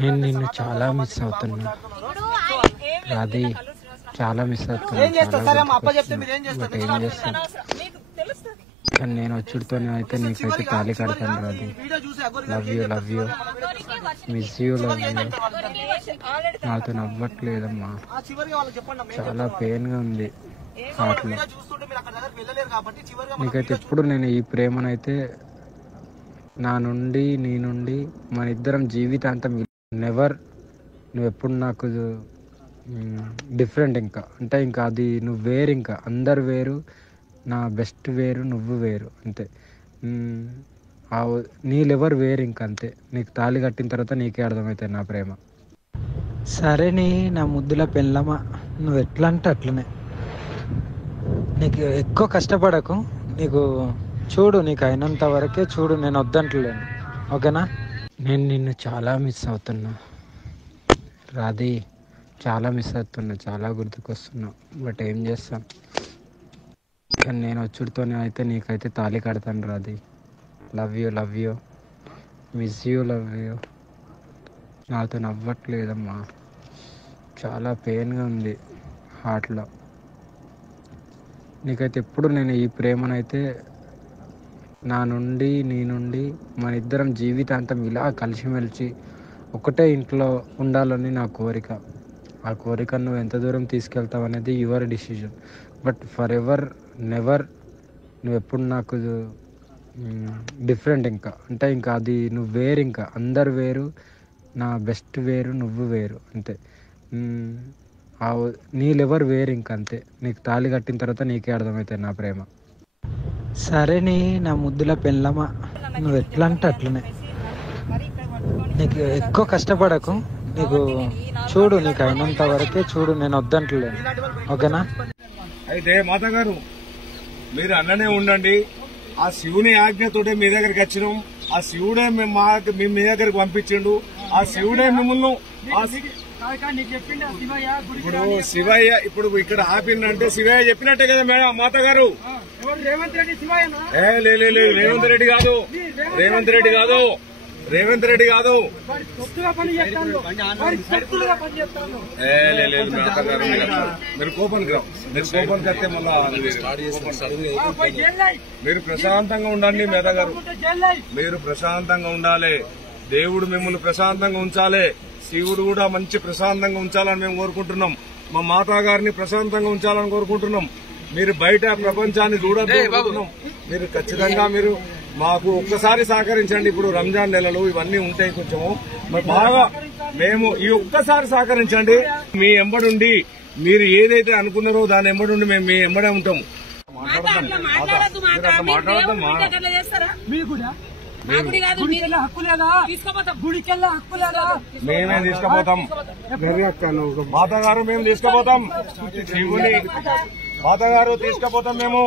నేను నిన్ను చాలా మిస్ అవుతున్నా రాధి, చాలా మిస్ అవుతున్నా. ఏం చేస్తాను కానీ నేను వచ్చుడితోనే అయితే నీకైతే తాళి కడతాను Radhi. Love you, love you, miss you, love you. నాతో నవ్వట్లేదమ్మా, చాలా పెయిన్గా ఉంది హార్ట్లో. నీకైతే ఎప్పుడు నేను ఈ ప్రేమనైతే నా నుండి నీ నుండి మన ఇద్దరం జీవితాంతం నెవర్, నువ్వెప్పుడు నాకు డిఫరెంట్ ఇంకా అంటే ఇంకా అది నువ్వు వేరు, ఇంకా అందరు వేరు, నా బెస్ట్ వేరు, నువ్వు వేరు అంతే. నీ లెవర్ వేరు ఇంకా అంతే. నీకు తాళి కట్టిన తర్వాత నీకే అర్థమవుతుంది నా ప్రేమ. సరే నీ నా ముద్దుల పెళ్ళమా, నువ్వు ఎట్లా అంటే అట్లనే. నీకు ఎక్కువ కష్టపడకు, నీకు చూడు, నీకు అయినంత వరకే చూడు, నేను వద్దంటలేను, ఓకేనా? నేను నిన్ను చాలా మిస్ అవుతున్నా రాధి, చాలా మిస్ అవుతున్నా, చాలా గుర్తుకొస్తున్నా. బట్ ఏం చేస్తాం, కానీ నేను వచ్చుడితోనే అయితే నీకైతే తాళి కడతాను Radhi. Love you, love you, miss you, love you. నాతో నవ్వట్లేదమ్మా, చాలా పెయిన్గా ఉంది హార్ట్లో. నీకైతే ఎప్పుడు నేను ఈ ప్రేమనైతే నా నుండి నీ నుండి మన ఇద్దరం జీవితాంతం ఇలా కలిసిమెలిసి ఒకటే ఇంట్లో ఉండాలని నా కోరిక. ఆ కోరిక నువ్వు ఎంత దూరం తీసుకెళ్తావు అనేది your decision. But for ever never, నువ్వెప్పుడు నాకు డిఫరెంట్ ఇంకా అంటే ఇంకా అది నువ్వు వేరు, ఇంకా అందరు వేరు, నా బెస్ట్ వేరు, నువ్వు వేరు అంతే. నీ లెవర్ వేరు ఇంకా అంతే. నీకు తాళి కట్టిన తర్వాత నీకే అర్థమవుతుంది నా ప్రేమ. సరే నీ నా ముద్దుల పెళ్ళమా, నువ్వు ఎట్లా అంటే అట్లనే. నీకు ఎక్కువ కష్టపడకు, నీకు చూడు, నీకు అయినంత వరకే చూడు, నేను వద్దంటలేను, ఓకేనా? అయితే మాతగారు మీరు అన్ననే ఉండండి. ఆ శివుని ఆజ్ఞతోటే మీ దగ్గరికి వచ్చినాం. ఆ శివుడే మీ దగ్గరికి పంపించిండు. ఆ శివుడే మిమ్మల్ని ఇప్పుడు శివయ్య ఇప్పుడు ఇక్కడ ఆపిందంటే శివయ్య చెప్పినట్టే కదా మేడం మాతగారు. రేవంత్ రెడ్డి కాదు, రేవంత్ రెడ్డి కాదు, రేవంత్ రెడ్డి కాదు. లేదు మాతగారు, మీరు కోపానికి రావు. మీరు కోపానికి వస్తే మళ్ళా మీరు ప్రశాంతంగా ఉండండి మేతగారు. మీరు ప్రశాంతంగా ఉండాలి. దేవుడు మిమ్మల్ని ప్రశాంతంగా ఉంచాలి. శివుడు కూడా మంచి ప్రశాంతంగా ఉంచాలని మేము కోరుకుంటున్నాం. మా మాతా గారిని ప్రశాంతంగా ఉంచాలని కోరుకుంటున్నాం. మీరు బయట ప్రపంచాన్ని చూడబోతున్నాం. మీరు ఖచ్చితంగా మీరు మాకు ఒక్కసారి సహకరించండి. ఇప్పుడు రంజాన్ నెలలు ఇవన్నీ ఉంటాయి, కొంచెము బాగా మేము ఈ ఒక్కసారి సహకరించండి. మీ ఎంబడుండి మీరు ఏదైతే అనుకున్నారో దాని ఎంబడుండి మేము మీ ఎంబడే ఉంటాము. మేమే తీసుకుపోతాం మాతగారు, మేము తీసుకుపోతాం శివుని. మాతగారు తీసుకుపోతాం, మేము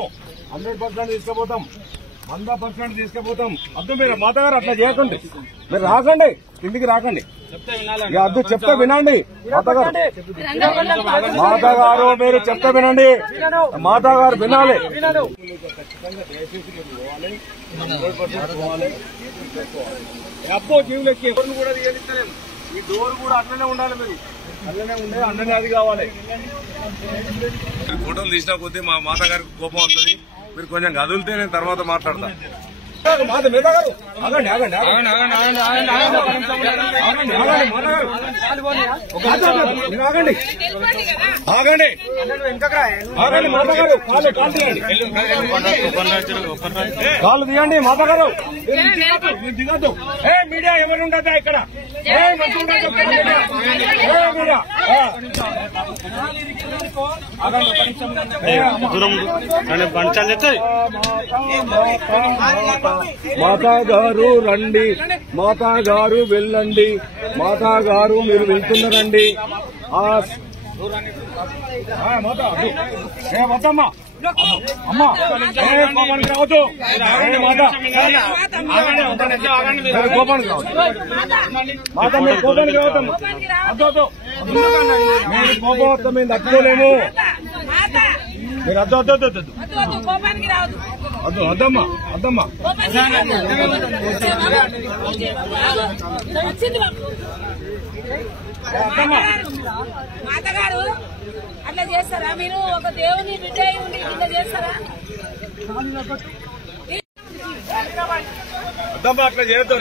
100% తీసుకుపోతాం, 100% తీసుకుపోతాం. అద్దు మీరు మాతగారు అట్లా చేయకండి, మీరు రాకండి, ఇంటికి రాకండి. అద్దు చెప్తే వినండి మాతగారు. మాతగారు మీరు చెప్తే వినండి, మాతగారు వినాలి. ఖచ్చితంగా దయచేసి మీరు పోవాలి, 100% పోవాలి. అబ్బో జీవులెక్కి ఎవరిని కూడా తీయనిస్తలేము. ఈ డోర్ కూడా అట్లనే ఉండాలి. మీరు అట్లనే ఉండే అన్ననే అది కావాలి. ఫోటోలు తీసినా కొద్దీ మా మాతగారికి కోపం వస్తుంది. మీరు కొంచెం కదిలితే నేను తర్వాత మాట్లాడతా. కాళ్ళు తీయండి మాత గారు, దిగద్దు. మీడియా ఎవరు ఉండదా ఇక్కడ? మాతా గారు రండి, మాతా గారు వెళ్ళండి, మాతా గారు మీరు వెళ్తున్నారండి. మాతమ్మ అమ్మా కోపానికి రావద్దు, మాత కోపానికి రావద్దు, మాత మీరు కోపానికి రావద్దమ్మా. అద్దొద్దు, మీరు కోపం మేము తట్టుకోలేము. మీరు అద్దొద్దు అద్దమ్మా అద్దమ్మా. మాతగారు అట్లా చేస్తారా? మీరు ఒక దేవుని బిడ్డ ఉండి ఇట్లా చేస్తారా? అద్దమ్మా అట్లా చేయొద్దు.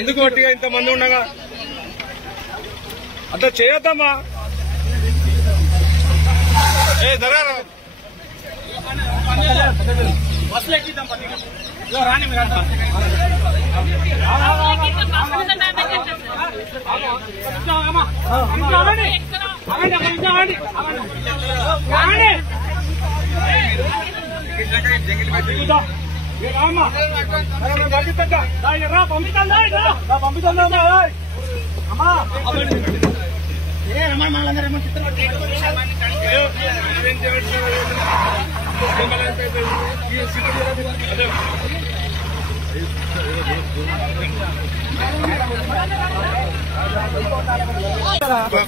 ఎందుకు గట్టిగా ఇంతమంది ఉండగా అట్లా చేయొద్దమ్మా.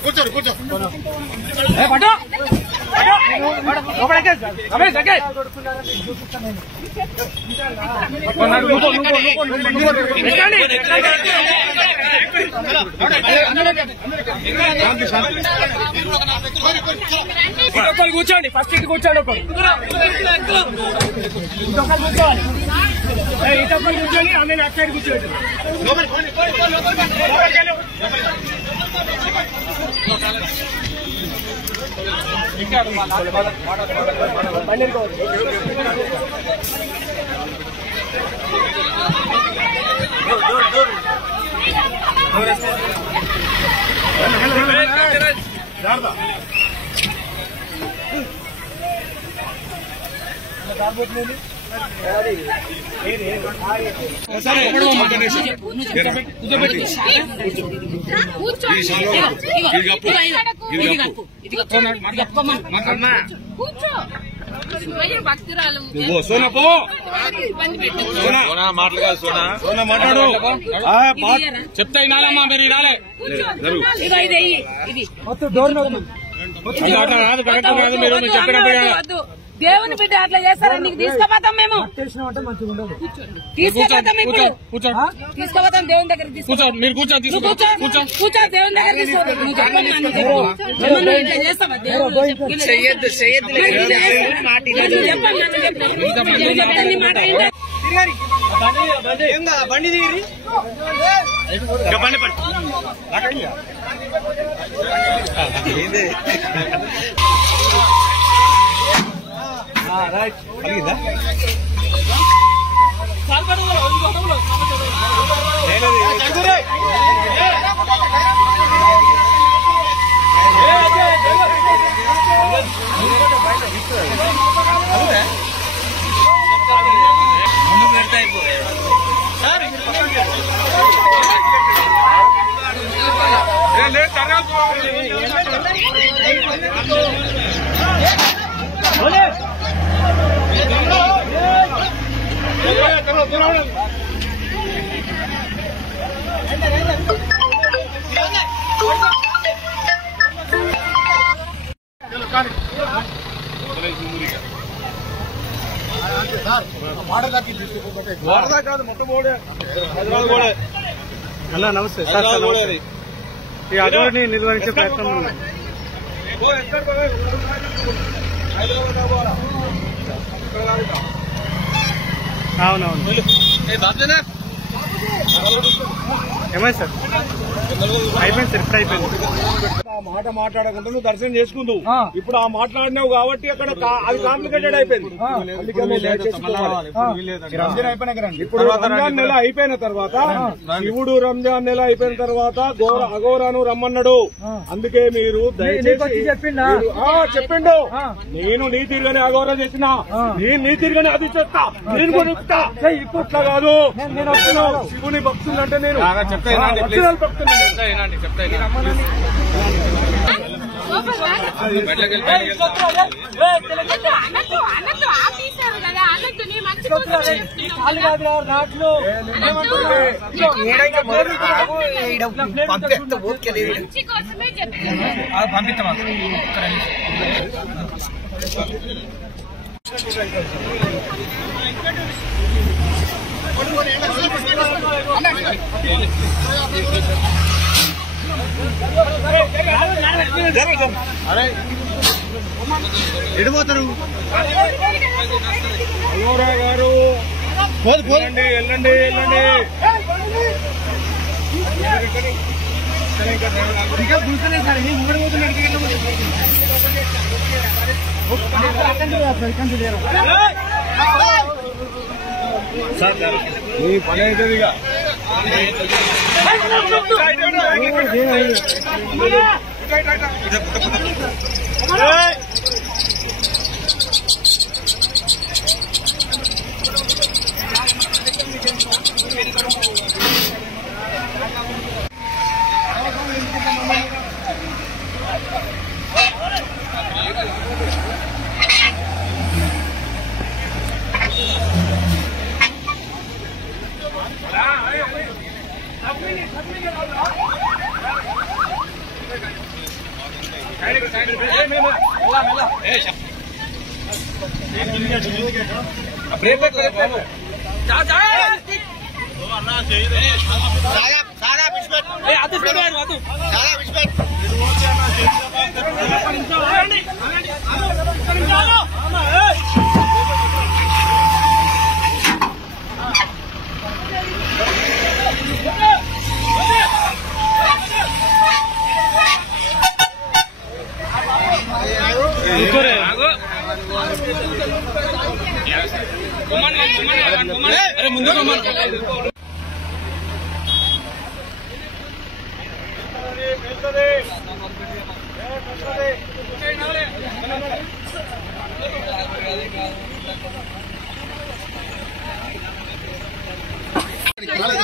కూర్చోండి కూర్చో. కూర్చోండి, ఫస్ట్ ఇటు కూర్చోండి. కూర్చోవాలి, ఇటు కూర్చొని అందరినీ అటు సైడ్ కూర్చోండి. మాట్లాడు చెప్తా వినాలమ్మా, మీరు వినాలే. మీరు చెప్పినట్టు దేవుని బిడ్డ అట్లా చేస్తారా? నీకు తీసుకుపోతాం మేము, తీసుకుపోతాం ఇప్పుడు, తీసుకుపోతాం దేవుని దగ్గర. కూర్చో, దేవుని దగ్గర చేస్తావా? బండి దిగి బండి పడి రైట్ కలిగిందా? అన్నా నమస్తే సార్. ఈ అగౌని నిర్వహించే ప్రయత్నం ఉంది. హైదరాబాద్ అవునవును ఏమైంది సార్? అయిపోయింది సార్, ఇప్పుడు అయిపోయింది. ఆ మాట మాట్లాడకుండా నువ్వు దర్శనం చేసుకుందావు. ఇప్పుడు ఆ మాట్లాడినావు కాబట్టి అక్కడ అది కాంప్లికేటెడ్ అయిపోయింది. ఇప్పుడు రంజాన్ నెల అయిపోయిన తర్వాత శివుడు రంజాన్ నెల అయిపోయిన తర్వాత అఘోరాను రమ్మన్నాడు. అందుకే మీరు దయచేసి చెప్పిండు. నేను నీ తీరుగానే అఘోరా చేసిన, నేను నీ తీరుగానే అది చేస్తా, నేను కూడా ఇట్లా కాదు. శివుని భక్తులు అంటే నేను పంపిస్తామా? ఎడిపోతారు అఘోరా గారు? వెళ్ళండి వెళ్ళండి వెళ్ళండి. నీ పని అవుతుందిగా.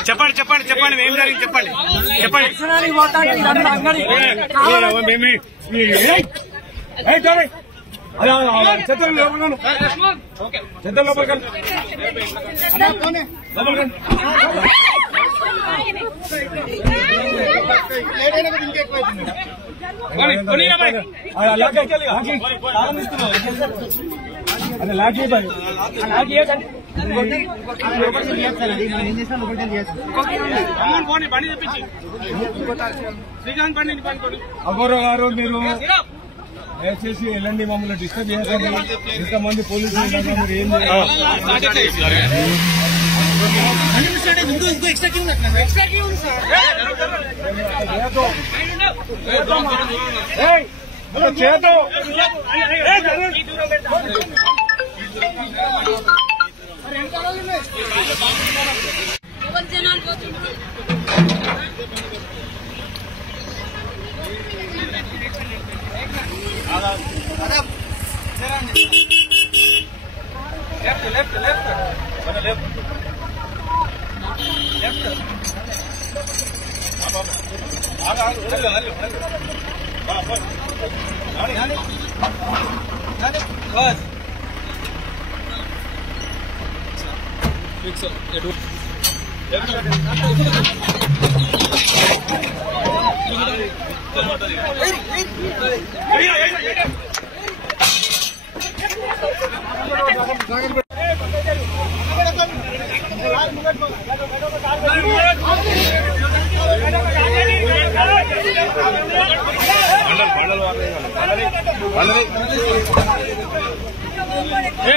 చెప్పండి చెప్పండి చెప్పండి, ఏం జరిగింది చెప్పండి చెప్పండి. చెత్తలు లోపల అఘోరా గారు మీరు దయచేసి వెళ్ళండి, మమ్మల్ని డిస్టర్బ్ చేయండి. ఇంతమంది పోలీసులు మీరు ఏం చేద్దాం.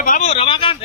బాబు రమాకాంత్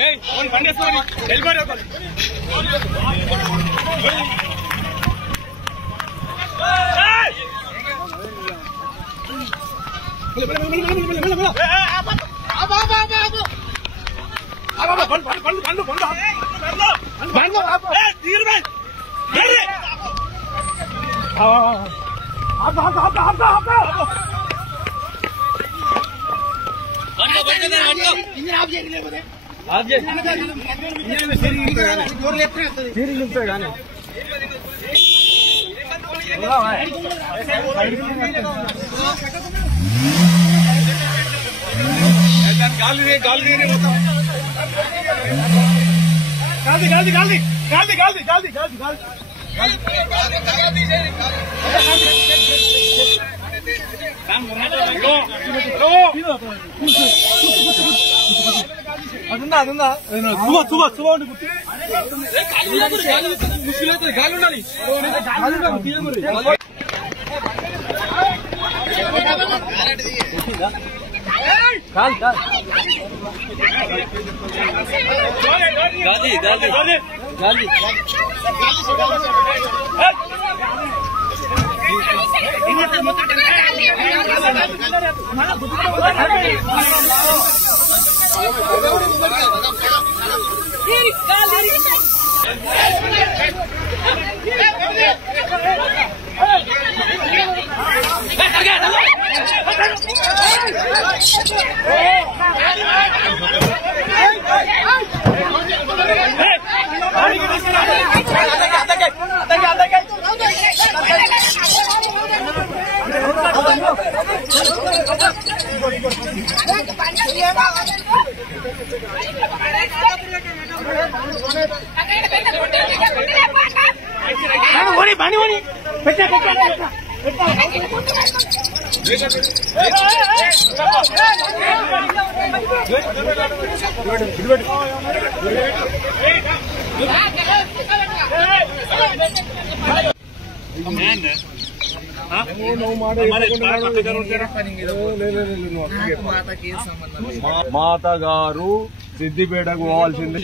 మాత గారు సిద్దిపేటకు పోవాల్సింది.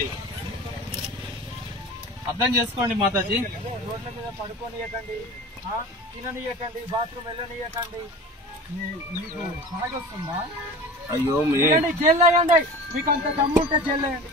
అర్థం చేసుకోండి మాతాజీ. రోడ్ల మీద పడుకోనియకండి, తిననీయకండి, బాత్రూమ్ వెళ్ళనీయకండి. మీకు సాగొస్తుందా? అయ్యో జైలు వేయండి, మీకు అంత దమ్ముంటే జైలు వేయండి.